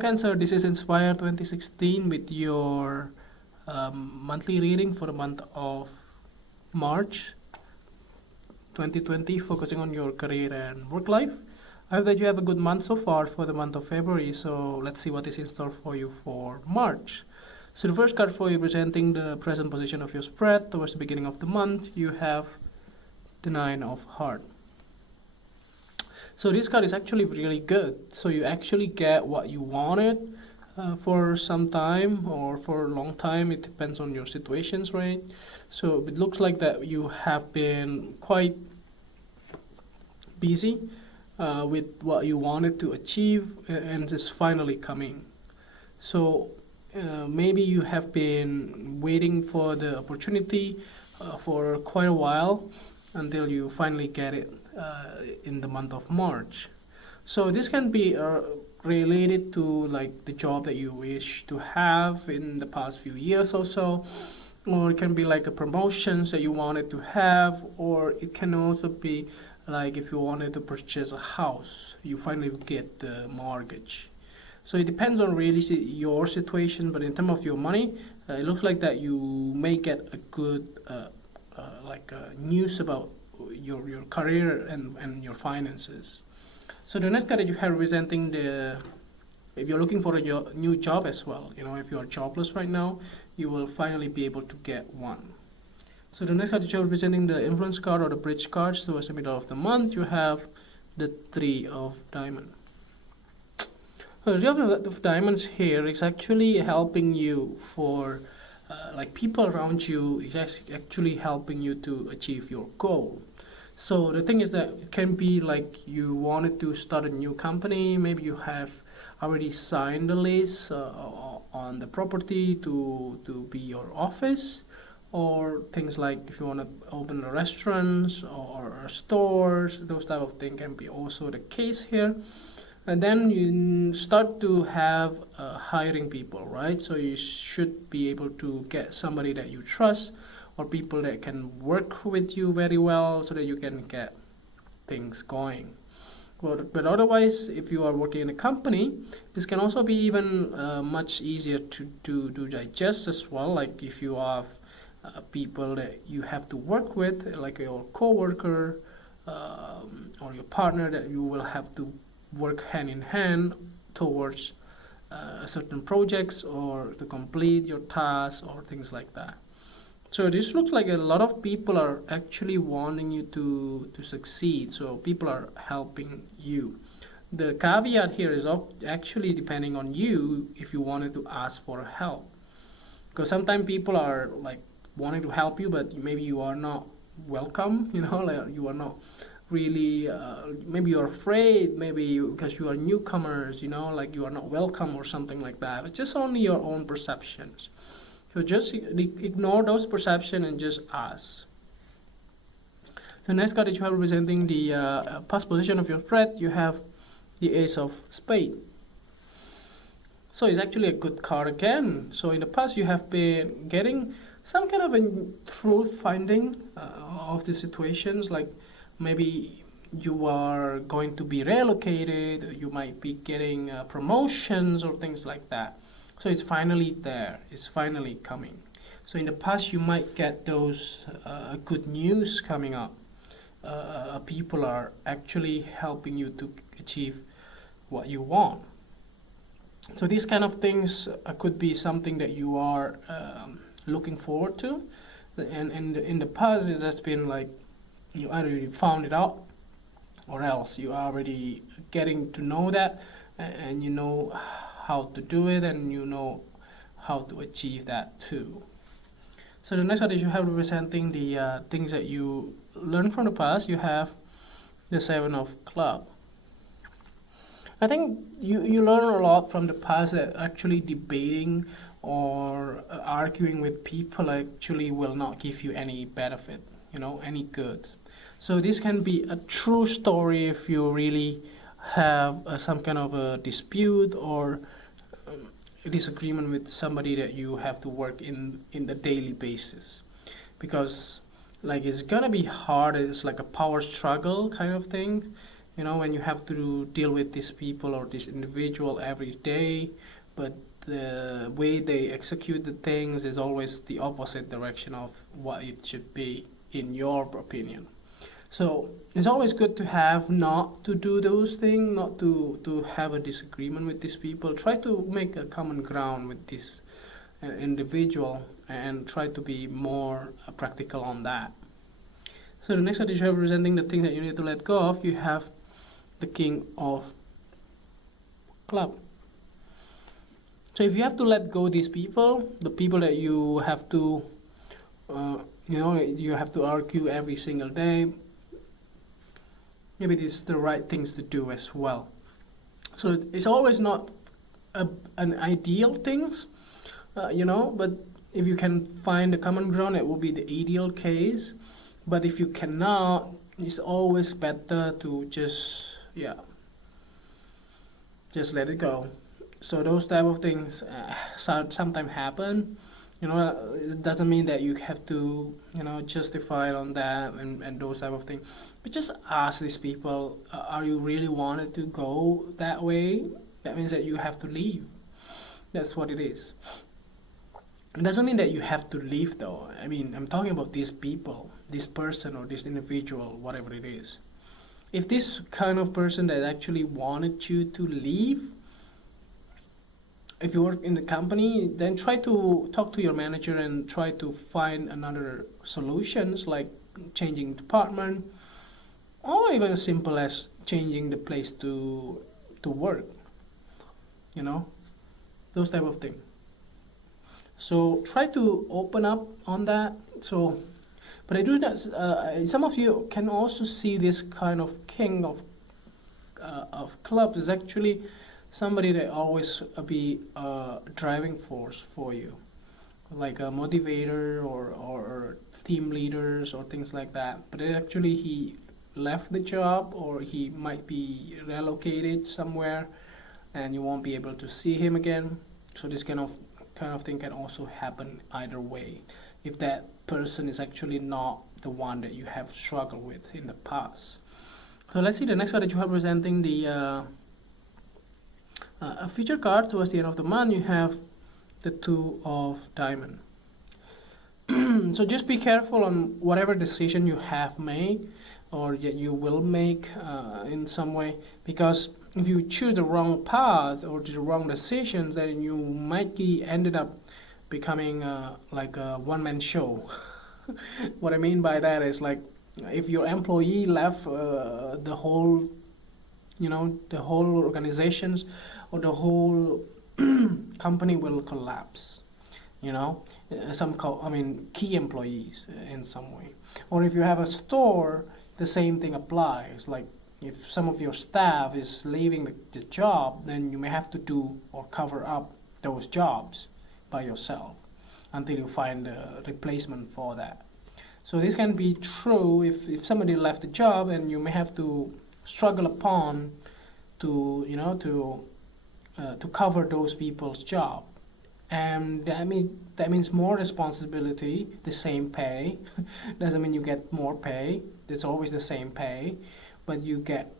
Cancer, this is Inspire 2016 with your monthly reading for the month of March 2020, focusing on your career and work life. I hope that you have a good month so far for the month of February, so let's see what is in store for you for March. So the first card for you presenting the present position of your spread towards the beginning of the month, you have the Nine of Hearts. So this card is actually really good. So you actually get what you wanted for some time or for a long time. It depends on your situations, right? So it looks like that you have been quite busy with what you wanted to achieve, and it's finally coming. So maybe you have been waiting for the opportunity for quite a while until you finally get it in the month of March. So this can be related to like the job that you wish to have in the past few years or so, or it can be like a promotions that you wanted to have, or it can also be like if you wanted to purchase a house, you finally get the mortgage. So it depends on really your situation, but in terms of your money, it looks like that you may get a good news about your career and your finances. So the next card that you have representing if you're looking for a new job as well, if you are jobless right now, you will finally be able to get one. So the next card that you have representing the influence card or the bridge cards towards the middle of the month, you have the Three of Diamonds. So the Three of Diamonds here is actually helping you for like people around you, is actually helping you to achieve your goal. So the thing is that it can be like you wanted to start a new company, maybe you have already signed the lease on the property to be your office, or things like if you want to open a restaurants or stores, those type of things can be also the case here. And then you start to have hiring people, right? So you should be able to get somebody that you trust, or people that can work with you very well, so that you can get things going. But otherwise, if you are working in a company, this can also be even much easier to digest as well. Like if you have people that you have to work with, like your co-worker or your partner, that you will have to work hand in hand towards certain projects or to complete your tasks or things like that. So this looks like a lot of people are actually wanting you to succeed. So people are helping you. The caveat here is actually depending on you if you wanted to ask for help. Because sometimes people are like wanting to help you, but maybe you are not welcome, like you are not really, maybe you're afraid, maybe because you are newcomers, like you are not welcome or something like that. It's just only your own perceptions. So just ignore those perceptions and just ask. The next card that you have representing the past position of your spread, you have the Ace of Spades. So it's actually a good card again. So in the past you have been getting some kind of a truth finding of the situations, like maybe you are going to be relocated, you might be getting promotions or things like that. So it's finally there, it's finally coming. So in the past you might get those good news coming up. People are actually helping you to achieve what you want. So these kind of things could be something that you are looking forward to. And in the past it has been like you already found it out, or else you are already getting to know that, and you know how to do it, and you know how to achieve that too. So the next one is you have representing the things that you learned from the past. You have the Seven of Clubs. I think you learn a lot from the past, that actually debating or arguing with people actually will not give you any benefit, any good. So this can be a true story if you really have some kind of a dispute or disagreement with somebody that you have to work in the daily basis, because like it's gonna be hard. It's like a power struggle kind of thing, when you have to deal with these people or this individual every day, but the way they execute the things is always the opposite direction of what it should be, in your opinion. So it's always good to have not to do those things, not to have a disagreement with these people. Try to make a common ground with this individual and try to be more practical on that. So the next card is representing the thing that you need to let go of. You have the King of Club. So if you have to let go these people, the people that you have to, you have to argue every single day, maybe this is the right things to do as well. So it's always not an ideal things, but if you can find a common ground, it will be the ideal case. But if you cannot, it's always better to just let it go. So those type of things sometimes happen. It doesn't mean that you have to, justify it on that and those type of things. But just ask these people, are you really wanted to go that way? That means that you have to leave. That's what it is. It doesn't mean that you have to leave though. I mean, I'm talking about these people, this person or this individual, whatever it is. If this kind of person that actually wanted you to leave, if you work in the company, then try to talk to your manager and try to find another solutions, like changing department, or even as simple as changing the place to work. Those type of things. So try to open up on that. So, but I do that. Some of you can also see this kind of king of clubs is actually somebody that always be a driving force for you, like a motivator or team leaders or things like that. But actually he left the job, or he might be relocated somewhere and you won't be able to see him again. So this kind of thing can also happen either way, if that person is actually not the one that you have struggled with in the past. So let's see the next card that you have presenting the a feature card. Towards the end of the month you have the Two of Diamonds. So just be careful on whatever decision you have made or that you will make in some way, because if you choose the wrong path or the wrong decisions, then you might be ended up becoming like a one-man show. What I mean by that is, like, if your employee left the whole organizations or the whole company will collapse. Key employees in some way. Or if you have a store, the same thing applies. Like, if some of your staff is leaving the job, then you may have to do or cover up those jobs by yourself until you find a replacement for that. So this can be true if somebody left the job, and you may have to struggle upon to cover those people's job. And that means more responsibility, the same pay. Doesn't mean you get more pay. It's always the same pay, but you get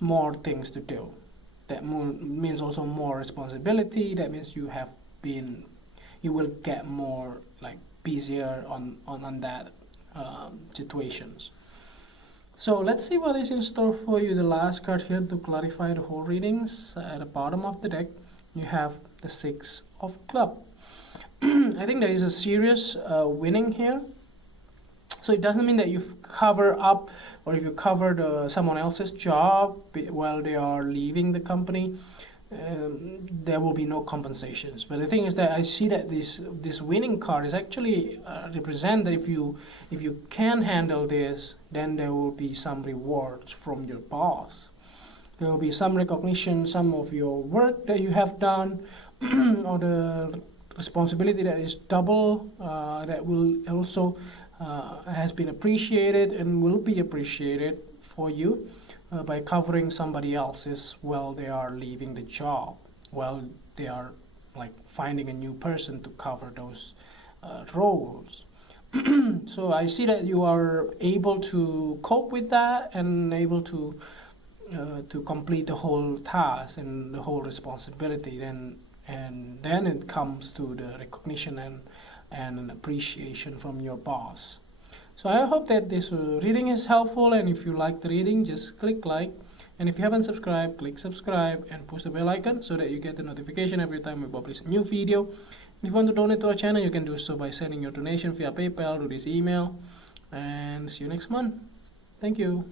more things to do. That means also more responsibility. That means you will get more like busier on that situations. So let's see what is in store for you. The last card here to clarify the whole readings. At the bottom of the deck you have the Six of Clubs. I think there is a serious winning here. So it doesn't mean that you cover up, or if you covered someone else's job while they are leaving the company, there will be no compensations. But the thing is that I see that this winning card is actually represent that if you can handle this, then there will be some rewards from your boss. There will be some recognition, some of your work that you have done, or the responsibility that is double, that will also has been appreciated and will be appreciated for you by covering somebody else's while they are leaving the job, while they are like finding a new person to cover those roles. So I see that you are able to cope with that and able to to complete the whole task and the whole responsibility. And then it comes to the recognition and an appreciation from your boss. So I hope that this reading is helpful, and if you like the reading, just click like, and if you haven't subscribed, click subscribe and push the bell icon so that you get the notification every time we publish a new video. And if you want to donate to our channel, you can do so by sending your donation via PayPal to this email, and see you next month. Thank you.